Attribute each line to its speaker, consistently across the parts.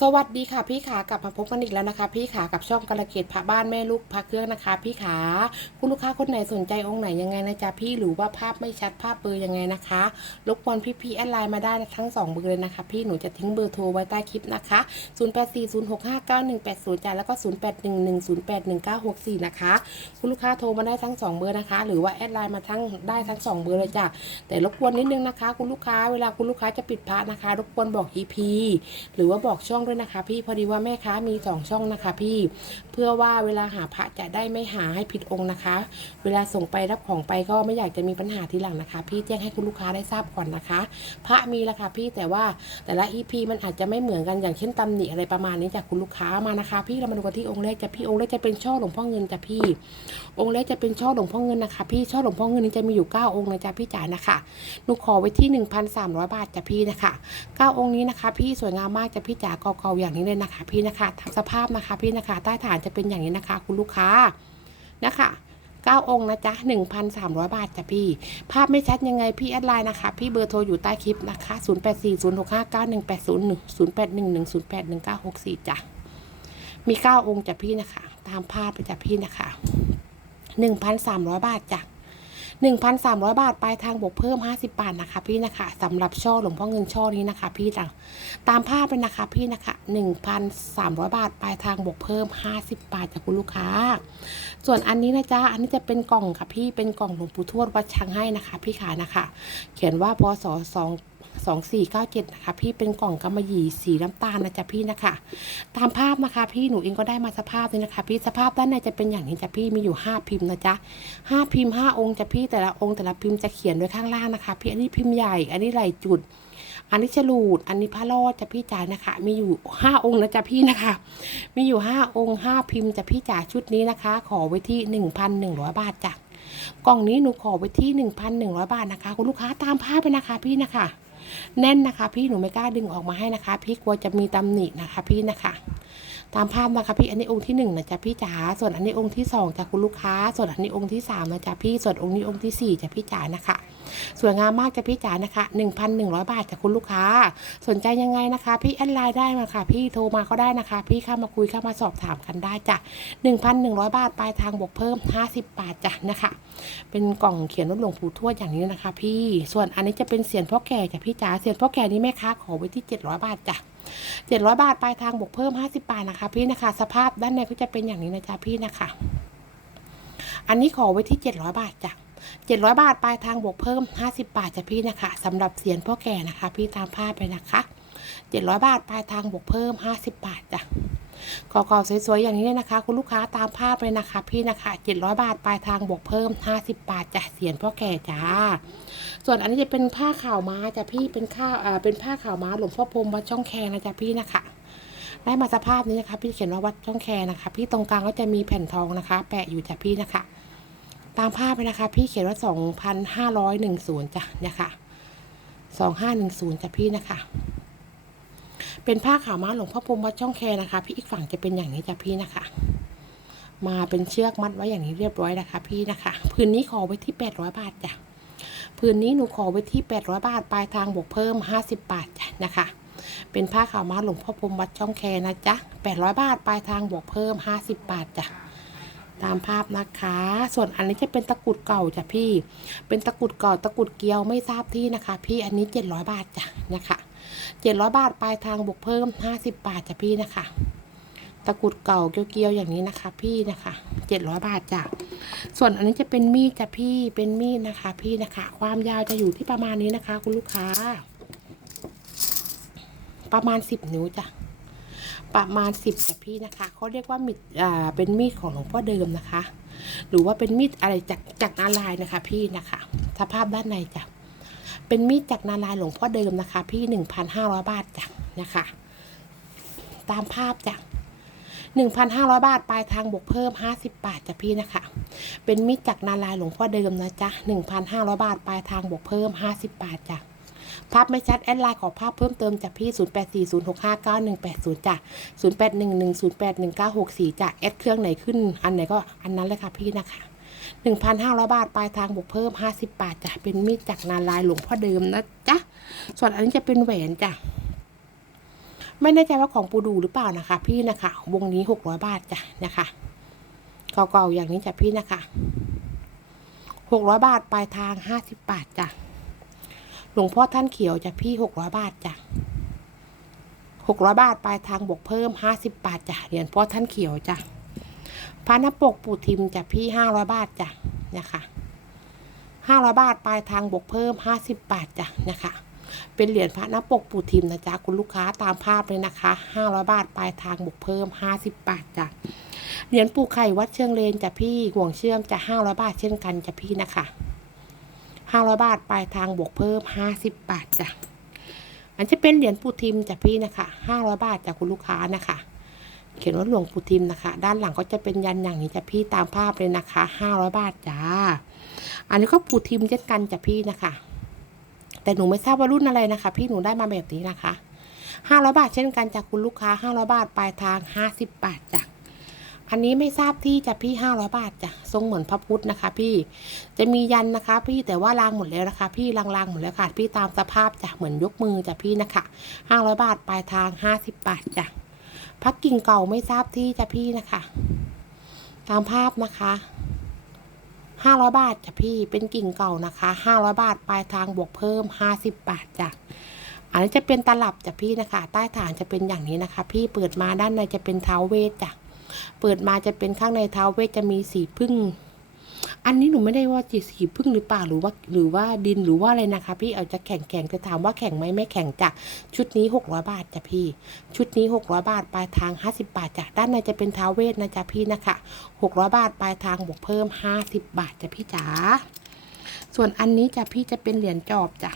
Speaker 1: สวัสดีค่ะพี่ขากลับมาพบกันอีกแล้วนะคะ พี่ขากับช่องกระเกตพระบ้านแม่ลูกพระเครื่องนะคะ พี่ขาคุณลูกค้าคนไหนสนใจองค์ไหนยังไงนะจ๊ะพี่หรือว่าภาพไม่ชัดภาพเบอร์ยังไงนะคะรบกวนพี่ๆแอดไลน์มาได้ทั้งสองเบอร์เลยนะคะ พี่หนูจะทิ้งเบอร์โทรไว้ใต้คลิปนะคะ0840659180จ้ะแล้วก็ 0811081964 นะคะ คุณลูกค้าโทรมาได้ทั้งสองเบอร์นะคะ หรือว่าแอดไลน์มาทั้งได้ทั้งสองเบอร์เลยจ้ะแต่รบกวนนิดนึงนะคะ คุณลูกค้าเวลาคุณลูกค้าจะปิดพระนะคะ รบกวนบอก EP หรือว่าบอกช่องด้วยนะคะ พี่พอดีว่าแม่ค้ามีสองช่องนะคะ พี่เพื่อว่าเวลาหาพระจะได้ไม่หาให้ผิดองค์นะคะ เวลาส่งไปรับของไปก็ไม่อยากจะมีปัญหาทีหลังนะคะ พี่แจ้งให้คุณลูกค้าได้ทราบก่อนนะคะ พระมีราคาพี่แต่ว่าแต่ละ EP มันอาจจะไม่เหมือนกันอย่างเช่นตำหนิอะไรประมาณนี้จากคุณลูกค้ามานะคะ พี่เรามาดูกันที่องค์แรกจะพี่องค์แรกจะเป็นช่อหลวงพ่อเงินจ้ะพี่ องค์แรกจะเป็นช่อหลวงพ่อเงินนะคะ พี่ช่อหลวงพ่อเงินนี้จะมีอยู่ 9 องค์นะจ๊ะพี่จ๋านะคะหนูขอไว้ที่ 1,300 บาทจ้ะพี่นะคะ 9 องค์นี้นะคะ พี่สวยงามมากจ้ะพี่จ๋าเก่าๆอย่างนี้เลยนะคะ พี่นะคะทำสภาพนะคะ พี่นะคะ ใต้ฐานจะเป็นอย่างนี้นะคะ คุณลูกค้านะคะ9องค์นะจ๊ะ 1,300 บาทจ้ะพี่ ภาพไม่ชัดยังไงพี่แอดไลน์นะคะ พี่เบอร์โทรอยู่ใต้คลิปนะคะ 0840659180จ้ะ มี 9 องค์จ้ะพี่นะคะ ตามภาพไปจ้ะพี่นะคะ 1,300 บาทจ้ะ 1,300 บาทปลายทางบวกเพิ่ม 50 บาทนะคะพี่นะคะสำหรับช่อหลวงพ่อเงินช่อนี้นะคะ พี่จ้ะตามภาพเลยนะคะพี่นะคะ 1,300 บาทปลายทางบวกเพิ่ม 50 บาทจากคุณลูกค้า ส่วนอันนี้นะจ๊ะอันนี้จะเป็นกล่องค่ะพี่เป็นกล่องหลวงปู่ทวดวัดช้างให้นะคะ พี่ขานะคะ เขียนว่าพศ2 2497นะคะพี่เป็นกล่องกำมะหยี่สีน้ำตาลนะจ๊ะพี่นะคะ ตามภาพนะคะ พี่หนูเองก็ได้มาสภาพนี้นะคะ พี่สภาพด้านในจะเป็นอย่างนี้จ้ะพี่มีอยู่ 5 พิมพ์นะจ๊ะห้าพิมพ์ 5 องค์จ้ะพี่แต่ละองค์แต่ละพิมพ์จะเขียนไว้ข้างล่างนะคะ พี่อันนี้พิมพ์ใหญ่ อันนี้ไหลจุดอันนี้ฉลูด อันนี้พระรอดจะพี่จ๋านะคะ มีอยู่5องค์นะจ๊ะพี่นะคะ มีอยู่5องค์5พิมพ์จะพี่จ๋าชุดนี้นะคะ ขอไว้ที่1,100บาทจ้ะ กล่องนี้หนูขอไว้ที่1,100บาทนะคะ คุณลูกค้าตามภาพไปนะคะพี่นะคะ แน่นนะคะ พี่หนูไม่กล้าดึงออกมาให้นะคะ พี่กลัวจะมีตำหนินะคะพี่นะคะตามภาพนะคะพี่อันนี้องค์ที่หนึ่งนะจ๊ะพี่จ๋าส่วนอันนี้องค์ที่สองจากคุณลูกค้า ส่วนอันนี้องค์ที่สามนะจ๊ะพี่ส่วนองค์นี้องค์ที่สี่จากพี่จ๋านะคะสวยงามมากจ้ะพี่จ๋านะคะ 1,100 บาทจากคุณลูกค้า สนใจยังไงนะคะ พี่แอดไลน์ได้มาค่ะ พี่โทรมาก็ได้นะคะ พี่เข้ามาคุยเข้ามาสอบถามกันได้จ้ะ1,100 บาทปลายทางบวกเพิ่ม 50 บาทจ้ะนะคะ เป็นกล่องเขียนรูปหลวงปู่ทวดอย่างนี้นะคะ พี่ส่วนอันนี้จะเป็นเสียนพ่อแก่จ้ะพี่จ๋าเสียนพ่อแก่นี้แม่ค้าขอไว้ที่ 700 บาทจ้ะ 700 บาทปลายทางบวกเพิ่ม 50 บาทนะคะพี่นะคะ สภาพด้านในก็จะเป็นอย่างนี้นะจ๊ะพี่นะคะ อันนี้ขอไว้ที่ 700 บาทจ้ะ700 บาทปลายทางบวกเพิ่ม 50 บาทจ้ะพี่นะคะสำหรับเสียนพ่อแก่นะคะ พี่ตามภาพไปนะคะ 700 บาทปลายทางบวกเพิ่ม 50 บาทจ้ะ กรอบๆสวยๆอย่างนี้เลยนะคะ คุณลูกค้าตามภาพเลยนะคะ พี่นะคะ 700 บาทปลายทางบวกเพิ่ม 50 บาทจ้ะเสียนพ่อแก่จ้า ส่วนอันนี้จะเป็นผ้าขาวม้าจ้ะพี่เป็นข้าวอ่าเป็นผ้าขาวม้าหลวงพ่อพรมวัดช่องแคนะจ๊ะพี่นะคะได้มาสภาพนี้นะคะ พี่เขียนว่าวัดช่องแคนะคะ พี่ตรงกลางก็จะมีแผ่นทองนะคะ แปะอยู่จ้ะพี่นะคะ ตามภาพเลยนะคะ พี่เขียนว่า 2,510จ้ะเนี่ยค่ะ 2510จ้ะพี่นะคะ เป็นผ้าขาวม้าหลวงพ่อพรมวัดช่องแคนะคะ พี่อีกฝั่งจะเป็นอย่างนี้จ้ะพี่นะคะ มาเป็นเชือกมัดไว้อย่างนี้เรียบร้อยนะคะ พี่นะคะพื้นนี้ขอไว้ที่800บาทจ้ะพื้นนี้หนูขอไว้ที่800บาทปลายทางบวกเพิ่ม50บาทจ้ะนะคะ เป็นผ้าขาวม้าหลวงพ่อพรมวัดช่องแคนะจ๊ะ800บาทปลายทางบวกเพิ่ม50บาทจ้ะตามภาพนะคะ ส่วนอันนี้จะเป็นตะกุดเก่าจ้ะพี่ เป็นตะกุดเก่าตะกุดเกลียวไม่ทราบที่นะคะ พี่อันนี้700บาทจ้ะนะคะ 700 บาทปลายทางบวกเพิ่ม 50 บาทจ้ะพี่นะคะ ตะกรุดเก่าเกลียวๆอย่างนี้นะคะ พี่นะคะ 700 บาทจ้ะส่วนอันนี้จะเป็นมีดจ้ะพี่เป็นมีดนะคะ พี่นะคะ ความยาวจะอยู่ที่ประมาณนี้นะคะ คุณลูกค้า ประมาณ 10 นิ้วจ้ะประมาณสิบจ้ะพี่นะคะเขาเรียกว่ามีดอ่าเป็นมีดของหลวงพ่อเดิมนะคะ หรือว่าเป็นมีดอะไรจากจากนาลายนะคะ พี่นะคะ สภาพด้านในจ้ะ เป็นมีดจากนาลายหลวงพ่อเดิมนะคะ พี่หนึ่งพันห้าร้อยบาทจ้ะนะคะ ตามภาพจ้ะหนึ่งพันห้าร้อยบาท ปลายทางบวกเพิ่มห้าสิบบาทจ้ะพี่นะคะ เป็นมีดจากนาลายหลวงพ่อเดิมนะจ๊ะหนึ่งพันห้าร้อยบาท ปลายทางบวกเพิ่มห้าสิบบาทจ้ะ ภาพไม่ชัด แอดไลน์ขอภาพเพิ่มเติมจากพี่ 0840659180 จ้ะ 0811081964 จ้ะ แอดเครื่องไหนขึ้น อันไหนก็อันนั้นเลยค่ะพี่นะคะ 1,500 บาท ปลายทางบวกเพิ่ม 50 บาทจ้ะ เป็นมีดจากนารายหลวงพ่อเดิมนะจ๊ะ ส่วนอันนี้จะเป็นแหวนจ้ะ ไม่แน่ใจว่าของปูดูหรือเปล่านะคะ พี่นะคะ วงนี้หกร้อยบาทจ้ะนะคะ เก่าๆอย่างนี้จ้ะพี่นะคะหกร้อยบาท ปลายทางห้าสิบบาทจ้ะ หลวงพ่อท่านเขียวจ้ะพี่หกร้อยบาทจ้ะหกร้อยบาท ปลายทางบวกเพิ่มห้าสิบบาทจ้ะเหรียญพ่อท่านเขียวจ้ะ พระนปกปู่ทิมจ้ะพี่ห้าร้อยบาทจ้ะนะคะห้าร้อยบาทปลายทางบวกเพิ่มห้าสิบบาทจ้ะนะคะเป็นเหรียญพระนปกปู่ทิมนะจ๊ะคุณลูกค้าตามภาพเลยนะคะห้าร้อยบาทปลายทางบวกเพิ่มห้าสิบบาทจ้ะเหรียญปู่ไข่วัดเชียงเลนจ้ะพี่ห่วงเชื่อมจะห้าร้อยบาทเช่นกันจ้ะพี่นะคะห้าร้อยบาทปลายทางบวกเพิ่มห้าสิบบาทจ้ะอันจะเป็นเหรียญปู่ทิมจ้ะพี่นะคะห้าร้อยบาทจ้ะคุณลูกค้านะคะ เขียนว่าหลวงปู่ทิมนะคะ ด้านหลังก็จะเป็นยันอย่างนี้จ้ะพี่ตามภาพเลยนะคะห้าร้อยบาทจ้า อันนี้ก็ปู่ทิมเช่นกันจ้ะพี่นะคะ แต่หนูไม่ทราบว่ารุ่นอะไรนะคะ พี่หนูได้มาแบบนี้นะคะห้าร้อยบาทเช่นกันจากคุณลูกค้าห้าร้อยบาทปลายทางห้าสิบบาทจ้ะอันนี้ไม่ทราบที่จะพี่ห้าร้อยบาทจ้ะทรงเหมือนพระพุทธนะคะ พี่จะมียันนะคะ พี่แต่ว่าลางหมดแล้วนะคะ พี่ลางๆหมดแล้วค่ะ พี่ตามสภาพจ้ะเหมือนยกมือจ้ะพี่นะคะห้าร้อยบาทปลายทางห้าสิบบาทจ้ะ พักกิ่งเก่าไม่ทราบที่จ้ะพี่นะคะ ตามภาพนะคะห้าร้อยบาทจ้ะพี่เป็นกิ่งเก่านะคะห้าร้อยบาทปลายทางบวกเพิ่มห้าสิบบาทจ้ะอันนี้จะเป็นตลับจ้ะพี่นะคะ ใต้ฐานจะเป็นอย่างนี้นะคะ พี่เปิดมาด้านในจะเป็นเท้าเวทจ้ะเปิดมาจะเป็นข้างในเท้าเวทจะมีสีพึ่ง อันนี้หนูไม่ได้ว่าจีสีพึ่งหรือเปล่าหรือว่าหรือว่าดินหรือว่าอะไรนะคะ พี่เอาจะแข็งแข็งจะถามว่าแข็งไหมไม่แข็งจ้ะชุดนี้หกร้อยบาทจ้ะพี่ ชุดนี้หกร้อยบาทปลายทางห้าสิบบาทจ้ะด้านในจะเป็นเท้าเวทนะจ๊ะพี่นะคะหกร้อยบาทปลายทางบวกเพิ่มห้าสิบบาทจ้ะพี่จ๋าส่วนอันนี้จ้ะพี่จะเป็นเหรียญจอบจ้ะ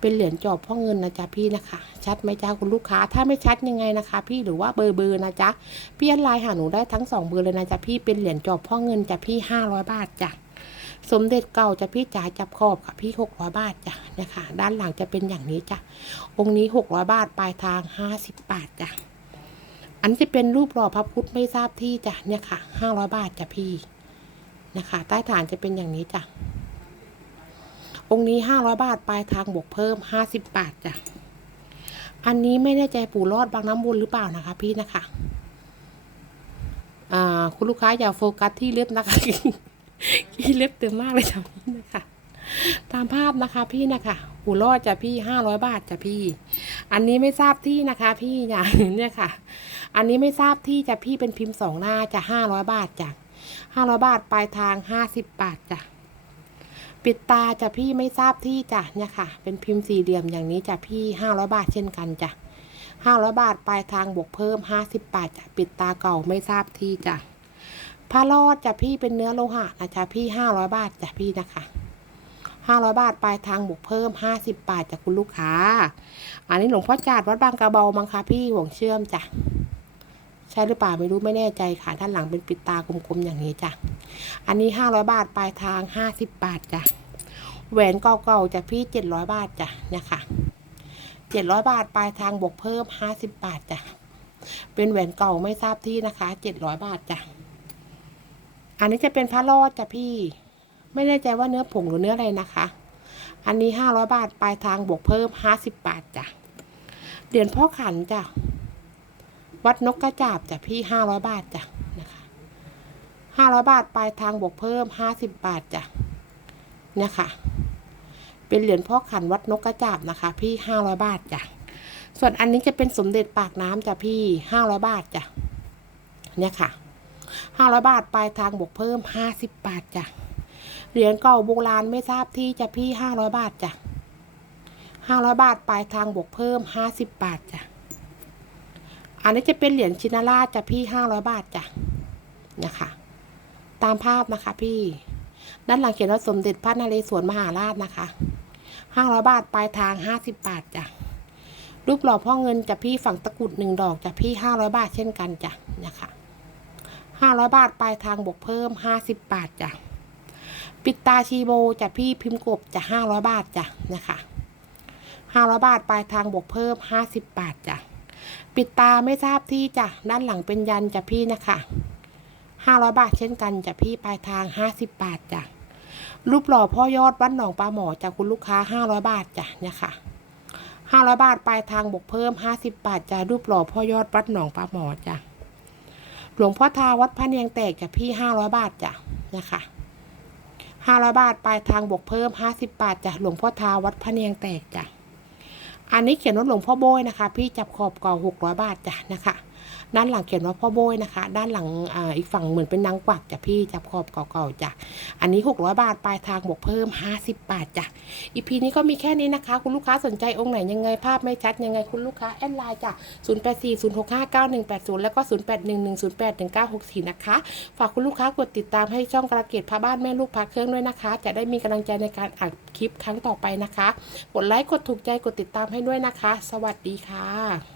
Speaker 1: เป็นเหรียญจอบพ่อเงินนะจ๊ะพี่นะคะ ชัดไหมจ้าคุณลูกค้า ถ้าไม่ชัดยังไงนะคะ พี่หรือว่าเบอร์เบอร์นะจ๊ะพี่แอดไลน์หาหนูได้ทั้งสองเบอร์เลยนะจ๊ะพี่เป็นเหรียญจอบพ่อเงินจ้ะพี่ห้าร้อยบาทจ้ะสมเด็จเก่าจะพี่จ๋าจับขอบค่ะพี่หกร้อยบาทจ้ะนี่ยค่ะด้านหลังจะเป็นอย่างนี้จ้ะองค์นี้หกร้อยบาทปลายทางห้าสิบบาทจ้ะอันจะเป็นรูปหล่อพระพุทธไม่ทราบที่จ้ะเนี่ยค่ะห้าร้อยบาทจ้ะพี่นะคะ ใต้ฐานจะเป็นอย่างนี้จ้ะ องค์นี้ห้าร้อยบาทปลายทางบวกเพิ่มห้าสิบบาทจ้ะ อันนี้ไม่แน่ใจปู่รอดบางน้ำบุญหรือเปล่านะคะ พี่นะคะอ่าคุณลูกค้าอย่าโฟกัสที่เล็บนะคะขี้เล็บเต็มมากเลยจ้ะพี่นะคะ ตามภาพนะคะพี่นะคะหูรอดจ้ะพี่ห้าร้อยบาทจ้ะพี่ อันนี้ไม่ทราบที่นะคะ พี่อย่าเนี่ยค่ะ อันนี้ไม่ทราบที่จ้ะพี่เป็นพิมพ์สองหน้าจะห้าร้อยบาทจ้ะห้าร้อยบาทปลายทางห้าสิบบาทจ้ะ ปิดตาจ้ะพี่ไม่ทราบที่จ้ะเนี่ยค่ะ เป็นพิมพ์สี่เหลี่ยมอย่างนี้จ้ะพี่ห้าร้อยบาทเช่นกันจ้ะห้าร้อยบาทปลายทางบวกเพิ่มห้าสิบบาทจ้ะปิดตาเก่าไม่ทราบที่จ้ะผ้ารอดจ้ะพี่เป็นเนื้อโลหะนะจ๊ะพี่ห้าร้อยบาทจ้ะพี่นะคะห้าร้อยบาทปลายทางบวกเพิ่มห้าสิบบาทจากคุณลูกค้า อันนี้หลวงพ่อจาดวัดบางกระเบามั้งคะพี่ห่วงเชื่อมจ้ะ ใช่หรือเปล่าไม่รู้ไม่แน่ใจค่ะ ด้านหลังเป็นปิดตากลมๆอย่างนี้จ้ะ อันนี้ห้าร้อยบาทปลายทางห้าสิบบาทจ้ะ แหวนเก่าๆจะพี่เจ็ดร้อยบาทจ้ะเนี่ยค่ะเจ็ดร้อยบาทปลายทางบวกเพิ่มห้าสิบบาทจ้ะ เป็นแหวนเก่าไม่ทราบที่นะคะเจ็ดร้อยบาทจ้ะ อันนี้จะเป็นพระรอดจ้ะพี่ ไม่แน่ใจว่าเนื้อผงหรือเนื้ออะไรนะคะ อันนี้ห้าร้อยบาทปลายทางบวกเพิ่มห้าสิบบาทจ้ะเหรียญพ่อขันจ้ะ วัดนกกระจาบจ้ะพี่ห้าร้อยบาทจ้ะนะคะห้าร้อยบาทปลายทางบวกเพิ่มห้าสิบบาทจ้ะเนี่ยค่ะ เป็นเหรียญพ่อขันวัดนกกระจาบนะคะ พี่ห้าร้อยบาทจ้ะส่วนอันนี้จะเป็นสมเด็จปากน้ำจ้ะพี่ห้าร้อยบาทจ้ะเนี่ยค่ะห้าร้อยบาทปลายทางบวกเพิ่มห้าสิบบาทจ้ะเหรียญเก่าโบราณไม่ทราบที่จะพี่ห้าร้อยบาทจ้ะห้าร้อยบาทปลายทางบวกเพิ่มห้าสิบบาทจ้ะ อันนี้จะเป็นเหรียญชินาราชจ้ะพี่ห้าร้อยบาทจ้ะนะคะ ตามภาพนะคะพี่ ด้านหลังเขียนว่าสมเด็จพระนเรศวรมหาราชนะคะห้าร้อยบาทปลายทางห้าสิบบาทจ้ะรูปหล่อพ่อเงินจะพี่ฝั่งตะกุดหนึ่งดอกจะพี่ห้าร้อยบาทเช่นกันจ้ะนะคะห้าร้อยบาทปลายทางบวกเพิ่มห้าสิบบาทจ้ะปิดตาชีโบจะพี่พิมพ์กบจะห้าร้อยบาทจ้ะนะคะห้าร้อยบาทปลายทางบวกเพิ่มห้าสิบบาทจ้ะ ปิดตาไม่ทราบที่จ้ะด้านหลังเป็นยันจะพี่นะคะห้าร้อยบาทเช่นกันจะพี่ปลายทางห้าสิบบาทจ้ะรูปหล่อพ่อยอดวัดหนองปลาหมอจากคุณลูกค้าห้าร้อยบาทจ้ะเนี่ยค่ะห้าร้อยบาทปลายทางบวกเพิ่มห้าสิบบาทจ้ะรูปหล่อพ่อยอดวัดหนองปลาหมอจ้ะหลวงพ่อทาวัดพระเนียงแตกจ้ะพี่ห้าร้อยบาทจ้ะเนะคะห้าร้อยบาทปลายทางบวกเพิ่มห้าสิบบาทจ้ะหลวงพ่อทาวัดพระเนียงแตกจ้ะ อันนี้เขียนว่าหลวงพ่อโบยนะคะ พี่จับขอบก่อหกร้อยบาทจ้ะนะคะ ด้านหลังเขียนว่าพ่อโบยนะคะ ด้านหลังออีกฝั่งเหมือนเป็นนางกวักจ้ะพี่จับขอบเก่าๆจ้ะอันนี้หกร้อยบาทปลายทางบวกเพิ่มห้าสิบบาทจ้ะอีพีนี้ก็มีแค่นี้นะคะ คุณลูกค้าสนใจองค์ไหนยังไงภาพไม่ชัดยังไงคุณลูกค้าแอดไลน์จ้ะ0 8 4 0 6 5 9 1 8 0 แล้วก็ 0 8 1 1 0 8 1 9 6 4 นะคะ ฝากคุณลูกค้ากดติดตามให้ช่องกระเกตพาบ้านแม่ลูกพาเครื่องด้วยนะคะ จะได้มีกำลังใจในการอัดคลิปครั้งต่อไปนะคะ กดไลค์กดถูกใจกดติดตามให้ด้วยนะคะ สวัสดีค่ะ